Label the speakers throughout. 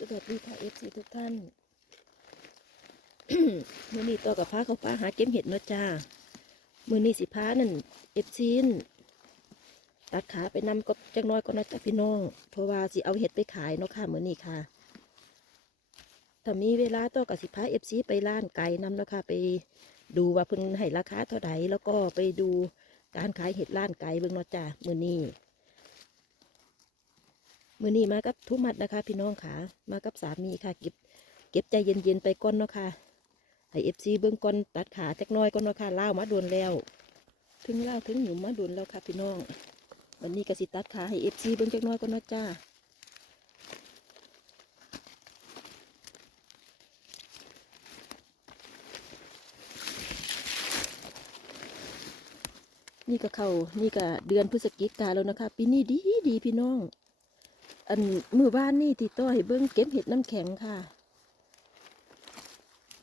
Speaker 1: สวัสดีค่ะเอฟซีทุกท่านมือนี้ต่อกับพาเขาป้าหาเก็บเห็ดเนาะจ้า มือนี้สิพานั่นเอฟซีนตัดขาไปนำก็จักน้อยก็นะจ้าพี่น้อง เพราะว่าสิเอาเห็ดไปขายเนาะค่ะมือนี้ค่ะถ้ามีเวลาต่อกับสิพาเอฟซีไปร้านไก่นำเนาะค่ะไปดูว่าเพิ่นให้ราคาเท่าไหร่แล้วก็ไปดูการขายเห็ดร้านไก่เบิ่งเนาะจ้ามือนี้ มือนี้มากับทุกมัดนะคะ พี่น้องค่ะ มากับสามีค่ะ เก็บ เก็บใจเย็นๆไปก่อนเนาะค่ะให้เอฟซีเบิ้องก่อนตัดขาจักหน้อยก่อนเนาะค่ะเล่ามาโดนแล้ว ถึงเล่าถึงหนุ่มมาโดนแล้วค่ะ พี่น้อง วันนี้ก็สิตัดขาให้เอฟซีเบิ้องจักหน้อยก่อนเนาะจ้านี่ก็เข้านี่ก็เดือนพฤศจิกาแล้วนะคะ ปีนี้ดีดีพี่น้อง อันมือบ้านนี่ติดต่อให้เบิ้งเก็บเห็ดน้ำแข็งค่ะ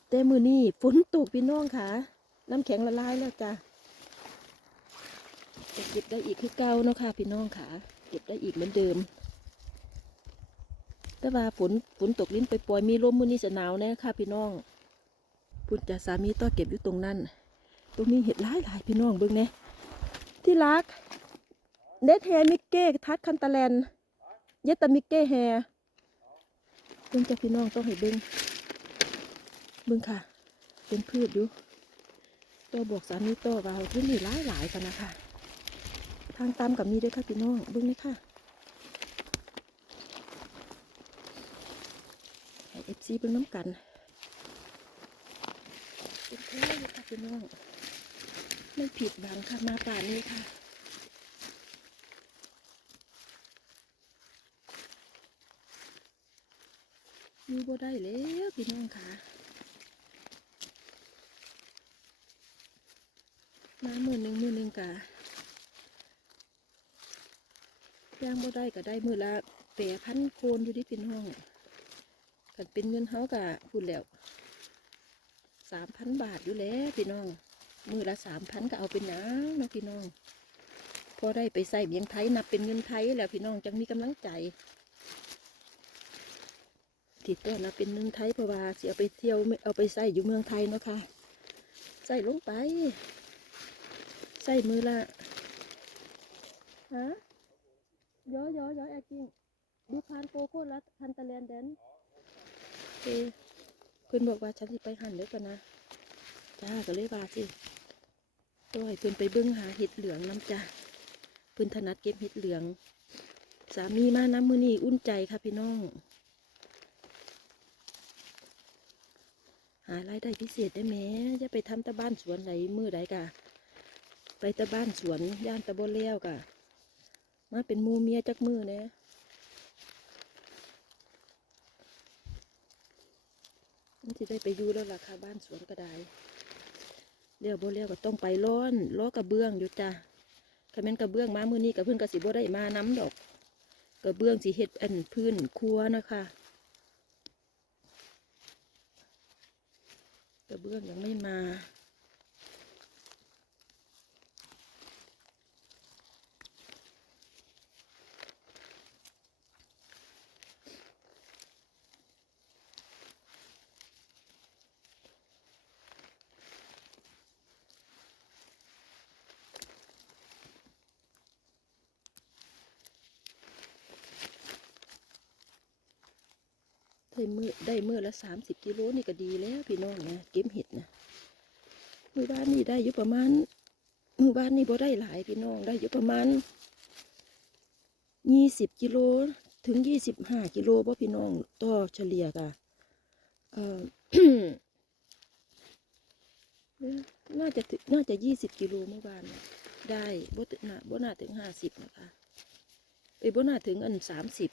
Speaker 1: แต่มือนี่ฝนตกพี่น้องค่ะ น้ำแข็งละลายแล้วจ้ะจะเก็บได้อีกคือเก่าเนาะค่ะ พี่น้องค่ะ เก็บได้อีกเหมือนเดิม แต่ว่าฝนฝนตกลิ้นไปปล่อยมีลมมือนี่จะหนาวแน่ค่ะ พี่น้องพุ่นจะสามีต่อเก็บอยู่ตรงนั้น ตรงนี้เห็ดหลายหลายๆพี่น้องเบิ้งเนี่ยที่รักเน็ตแฮมิเก้ทัดคันตะแลน เยตามิเก้แฮเบิ่งจ้ะพี่น้องต้องให้เบิ่งเบิ่งค่ะ เป็นพืชอยู่ตัวบอกสามีตัวว่าที่นี่หลายหลายๆกันนะคะทางตามกับมีด้วยค่ะพี่น้องเบิ่งเลยค่ะให้เอฟซีเบิ่งน้ำกันเป็นแท้เลยค่ะพี่น้องไม่ผิดหวังค่ะมาป่านนี้ค่ะ อยู่บ่ได้แล้วพี่น้องค่ะมามือหนึ่งมือหนึ่งกะย่างบ่ได้ก็ได้มือละแปดพันโคนอยู่ที่พี่น้องกันเป็นเงินเฮากะพูดแล้วสามพันบาทอยู่แล้วพี่น้อง มือละสามพันก็เอาเป็นนังเนาะพี่น้อง พอได้ไปใส่เบียงไทยนับเป็นเงินไทยแล้วพี่น้องจังมีกำลังใจ ติดตัวนะเป็นเมืองไทยเพราะว่าสิเอาไปเที่ยวเอาไปใส่อยู่เมืองไทยเนาะค่ะใส่ลงไป ใส่มือละฮะย้อยย้อยย้อยแอกิ้งดูพานโกโก้รัดพันตะเลนแดนเอเพื่อนบอกว่าฉันสิไปหันเด้อกันนะจ้าก็เลยว่าสิตัวให้เพื่อนไปเบิ้งหาเห็ดเหลืองน้ำจ้าเพื่อนถนัดเก็บเห็ดเหลือง สามีมาน้ำมือนี่อุ่นใจค่ะพี่น้องารายได้พิเศษได้ไหมจะไปทำตะบ้านสวนไหนมือใดกะไปตะบ้านสวนย่านตะบนเลี้ยวกะมาเป็นมูเมียจักมือเนี่ยมันจะได้ไปอยู่แล้วล่ะค่ะบ้านสวนก็ได้เลี้ยวบนเลี้ยวก็ต้องไปร้อนล้อกระเบื้องอยู่จ้ะถ้าแม่นกระเบื้องมามือนี้กับเพื่อนกระสิบ่ได้มาน้ำดอกกระเบื้องสีเห็ดอันพื้นครัวนะคะ กระเบื้องยังไม่มา ได้มือได้มือละสามสิบกิโลนี่ก็ดีแล้วพี่น้องนะเก็บเห็ดนะมือบ้านนี่ได้อยู่ประมาณมือบ้านนี่บ่ได้หลายพี่น้องได้อยู่ประมาณยี่สิบกิโลถึงยี่สิบห้ากิโลบ่พี่น้องต่อเฉลี่ยกะเอ่อน่าจะถึงน่าจะยี่สิบกิโลเมื่อวานได้บ่ถึงน่ะบ่น่าถึงห้าสิบนะคะเอ้บ่น่าถึงอันสามสิบ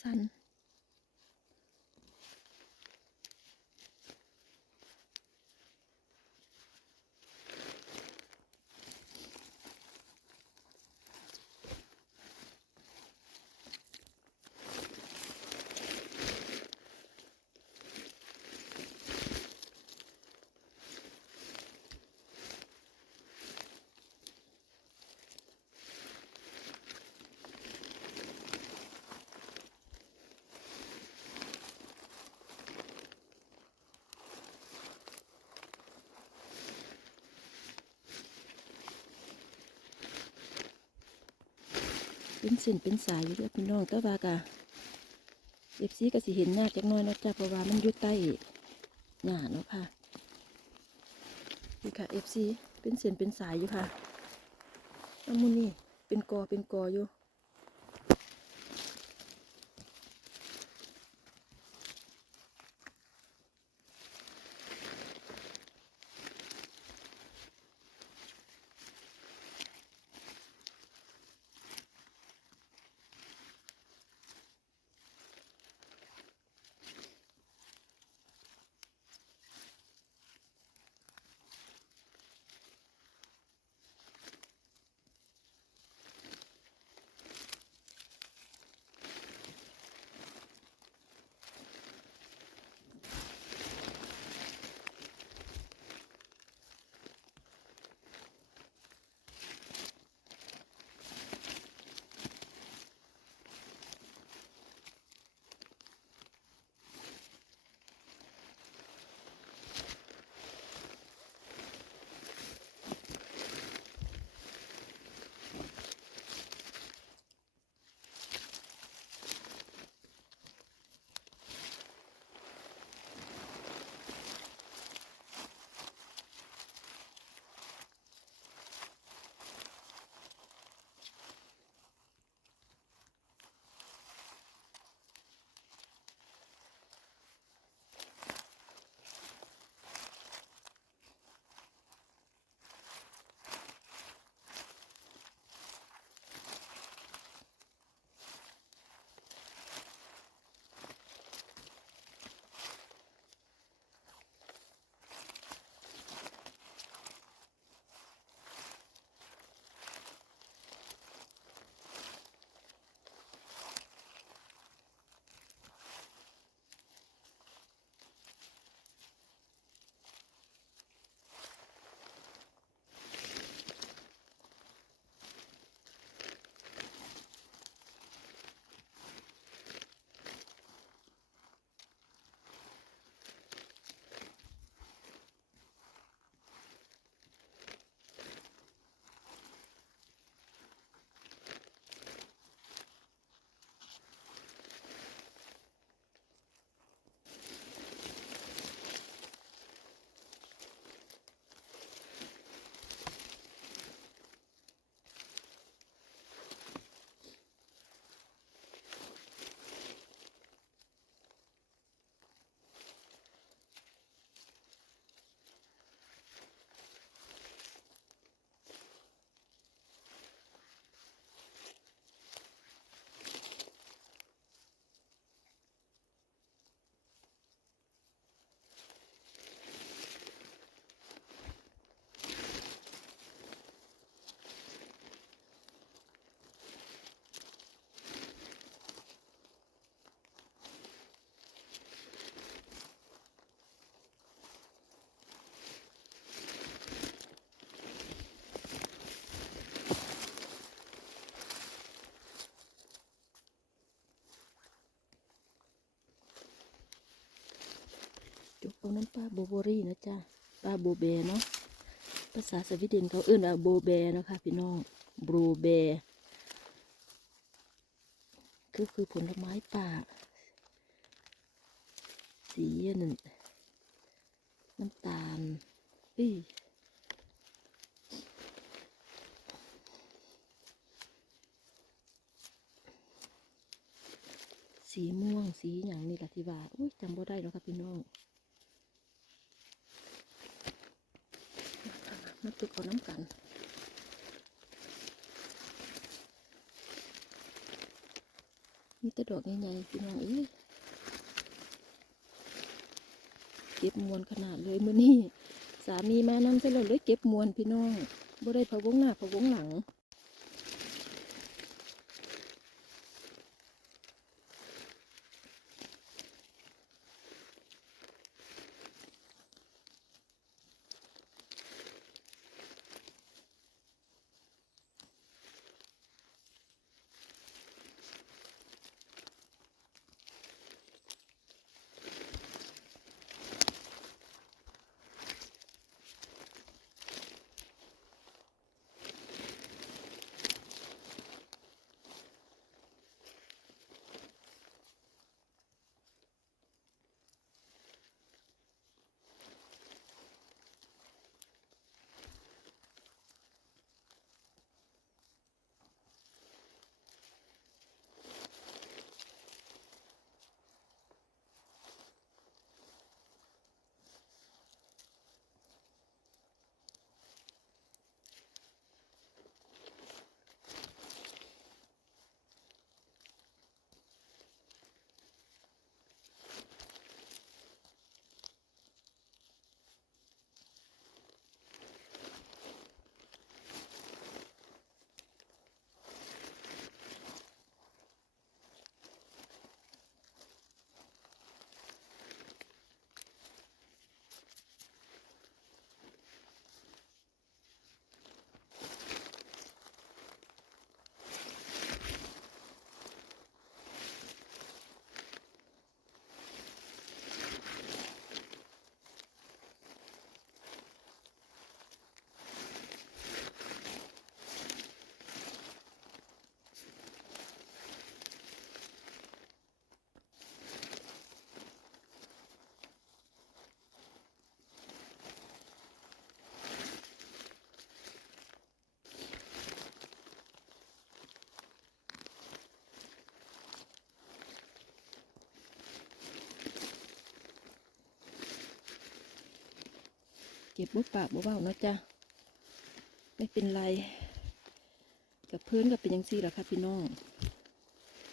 Speaker 1: สั้น เป็นเส้นเป็นสายอยู่เด้อพี่น้องต่ว่ากะเอฟซีก็สิเห็นหน้าจักน้อยเนาะจ้ะเพราะว่ามันอยู่ใต้หน้าเนาะค่ะนี่ค่ะเอฟซีเป็นเส้นเป็นสายอยู่ค่ะน้ำมูนี่เป็นกอเป็นกออยู่ จุกเอาน้ำปลาโบโบรี่นะจ๊ะปลาโบเบเนาะภาษาสวีเดนเขาเอื้นว่าโบเบนะคะพี่น้องโบเบคือคือผลไม้ป่า สีนนั่นน้ำตาลอีสีม่วงสีอย่างนี้ละที่ว่าอุ้ยจำบ่ได้แล้วค่ะพี่น้อง มาตึกเอาน้ำกันนมีแต่ดอกใหญ่ๆพี่น้องเอ้ยเก็บมวลขนาดเลยมื้อนี้สามีมานำเสร็จแล้วเลยเก็บมวลพี่น้องบ่ได้พะวงหน้าพะวงหลัง ก็บบุปากบ่เบาๆเนาะจ้ะไม่เป็นไร กับพื่อนก็เป็นยังซี่แหละค่ะพี่น้อง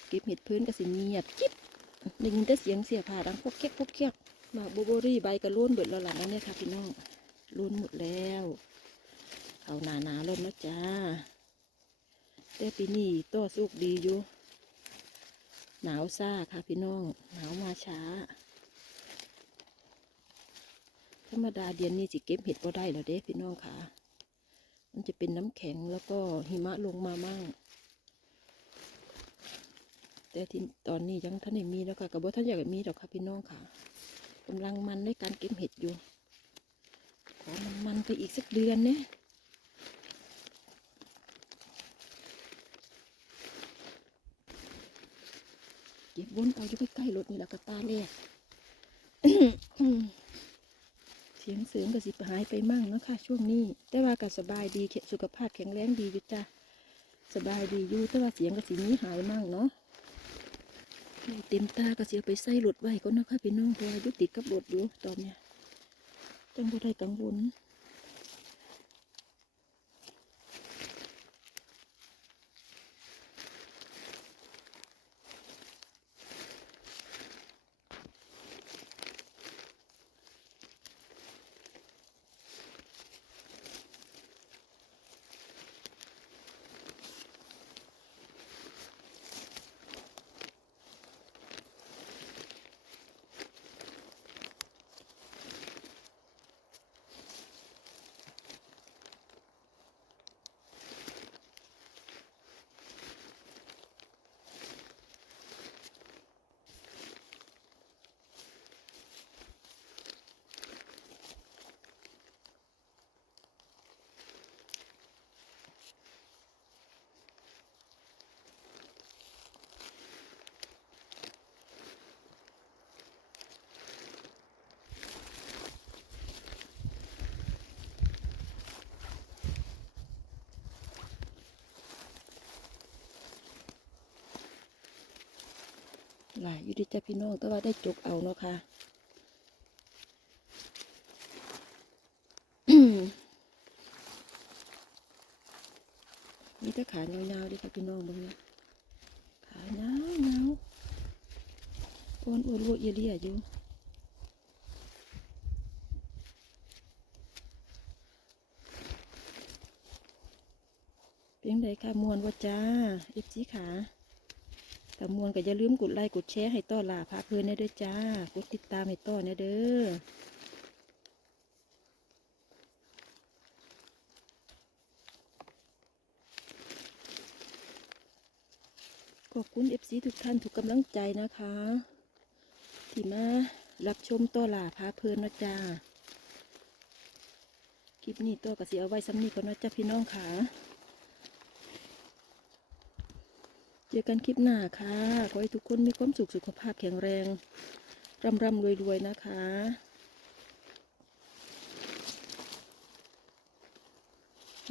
Speaker 1: เก็บเห็ดพื่อนก็สิเงียบจิ๊บได้ยินแต่เสียงเสียผ่าดังพวกเก๊กพวกเก๊กหมาบูเบอรี่ใบก็ล้วนเบิดแล้วล่ะนั่นเนี่ยค่ะพี่น้องล้วนหมดแล้วเขาหนาหนาๆเริ่มแล้วจ้าแต่ปีนี้ต่อสุกดีอยู่ หนาวซ่าค่ะพี่น้อง หนาวมาช้า ธรรมดาเดือนนี้สิเก็บเห็ดก็ได้แล้วเด้พี่น้องค่ะ มันจะเป็นน้ำแข็งแล้วก็หิมะลงมามั่ง แต่ที่ตอนนี้ยังท่านไม่มีแล้วค่ะกับว่ท่านอยากมีหรอกค่ะพี่น้องค่ะกำลังมันในการเก็บเห็ดอยู่ ขอมันมันไปอีกสักเดือนเนี่ยเก็บวนเอาอยู่ใกล้ๆรถนี่แหละก็ตาแรก สียงเสริงก็สิหายไปมั่งเนาะค่ะช่วงนี้ แต่ว่าก็สบายดีแข็งสุขภาพแข็งแรงดีอยู่จ้ะสบายดีอยู่แต่ว่าเสียงก็สินี้หายมั่งเนาะเต็มตาก็เสียไปใส่หลุดไว้ก็นะคะพี่น้องเพราะว่าอยู่ติดกับรถอยู่ตอนเนี้ยจังบ่ได้กังวล หลายอยู่ดีจ้ะพี่น้องแต่ว่าได้จกเอาเนาะค่ะมีแต่ขายาวๆด้วยค่ะพี่น้องเบางนี้ขาขาเงาเงาอ้วนอ้วนรัวเอียเรียอยู่เพียงใดค่ะมวนว่าจ้าเอฟซีขา แต่มวนก็อย่าลืมกดไลค์กดแชร์ให้ต้อลาพาเพลินเนี่ยด้วยจ้ากดติดตามให้ต้อเนี่ยเด้อขอบคุณเอฟซีทุกท่านทุกกำลังใจนะคะที่มารับชมต้อลาพาเพลินนะจ้าคลิปนี้ต้อก็สิเอาไว้ซ้ำนี้ก่อนนะจ้าพี่น้องค่ะ เจอกันคลิปหน้าค่ะ ขอให้ทุกคนมีความสุขสุขภาพแข็งแรง ร่ำร่ำรวยรวยนะคะ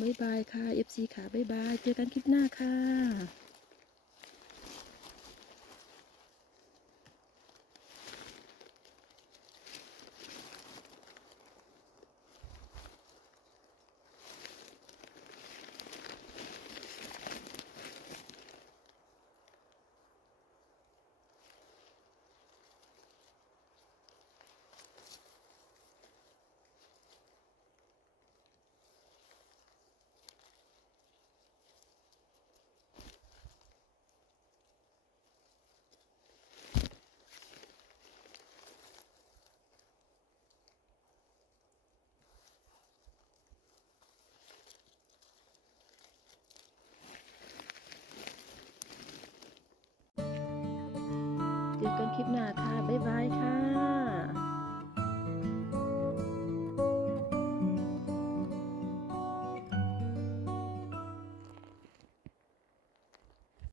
Speaker 1: บ๊ายบายค่ะ FC ค่ะบ๊ายบาย เจอกันคลิปหน้าค่ะ คลิปหน้าค่ะ บ๊ายบายค่ะ